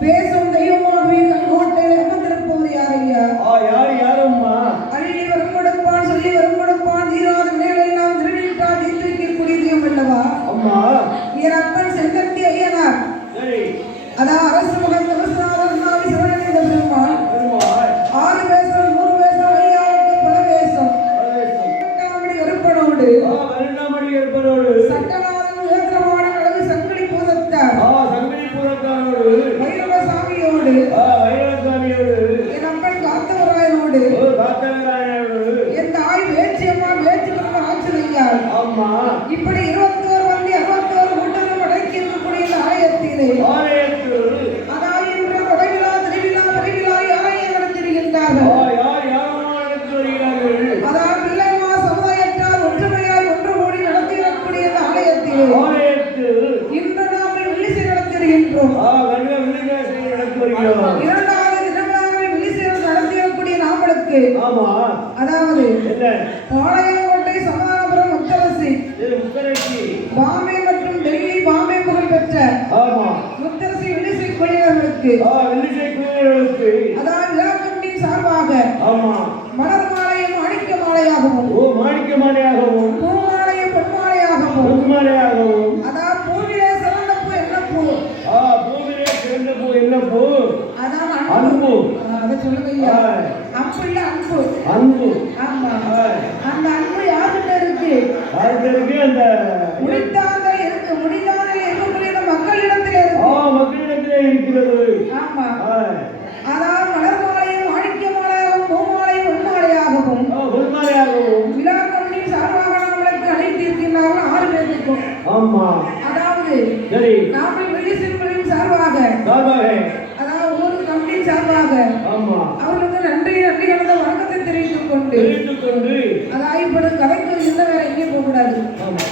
பேசும் தெய்வமாகவே அமர்ந்திருப்பவர் யார் ஐயா யார் யாரம்மா? அள்ளி வரம் கொடுப்பான் சொல்லி வரம் கொடுப்பான். தீராத மேலெல்லாம் திருவிட்டால் தீர்த்திருக்கக்கூடிய தெய்வம் அல்லவா? அம்மா. என் அப்பன் செங்கத்தி ஐயனார். அதான் அரசு மகன் பெருமாள். ஆறு வேஷம் நூறு வேஷம் ஐயாவுக்கு பல வேஷம். ஆ வருணாமணி இருப்பதோடு சட்டநாதன் ஆமா. இப்படி இருபத்தோரு வந்து அறுபத்தோரு கூட்டங்கள் அடக்கி இருக்கக்கூடிய இந்த ஆலயத்திலே. ஆலயத்தில். அதாவது இன்று கொடைவிழா திருவிழா பெருவிழா யாரை நடத்திருக்கின்றார்கள் சமுதாயத்தார் ஒற்றுமையாய் ஒன்று கூடி நடத்திடக்கூடிய இந்த ஆலயத்திலே. இன்று நாங்கள் விழிசை நடத்திருக்கின்றோம் இரண்டாவது தினங்களாக விழிசை நடத்திடக்கூடிய நாமளுக்கு. ஆமா. அதாவது என்ன? குயில்களுக்கு அதாவது விழாக்கண்டின் சார்பாக ஆமா. மலர் மாலையும் அணிக்க மாலையாகவும் ஓ மாணிக்க மாலையாகவும். பூ மாலையும் பொன் மாலையாகவும் பொன் மாலையாகவும் அதாவது பூவிலே சிறந்த பூ என்ன பூ? ஆ பூவிலே சிறந்த பூ என்ன பூ? அதான் அன்பு. அதை சொல்லுங்க ஆ. அன்பு. அன்பு. ஆமா. அந்த அன்பு யார்கிட்ட இருக்கு? அடுத்ததுக்கு அந்த முடித்தாங்க இருக்கு முடித்தாங்க இருக்கக்கூடிய இந்த மக்களிடத்துல ஆ இருக்கு மக்களிடத்திலே இருக்கிறது ஆமா ஆ, அதாவது மலர் மாலையும் அணிக்க மாலையாகவும் பூ மாலையும் பொன் மாலையாகவும் ஆ, பொன் மாலையாகவும் விழா கண்டின் சார்பாக நம்மளுக்கு அழைத்திருக்கிறார்கள் ஆறு பேருக்கும் ஆமா. அதாவது சரி. நாமல் வெளிச்செல்வரின் சார்பாக சார்பாக. அதாவது ஊர் கம்பெனி சார்பாக ஆமா. அவர்களுக்கு நன்றி நன்றி கலந்த வணக்கத்தை தெரிவித்துக் கொண்டு தெரிந்து கொண்டு. அதாவது இப்பொழுது கதைக்கு இருந்த வேற எங்கேயும் போகக்கூடாது. ஆமா.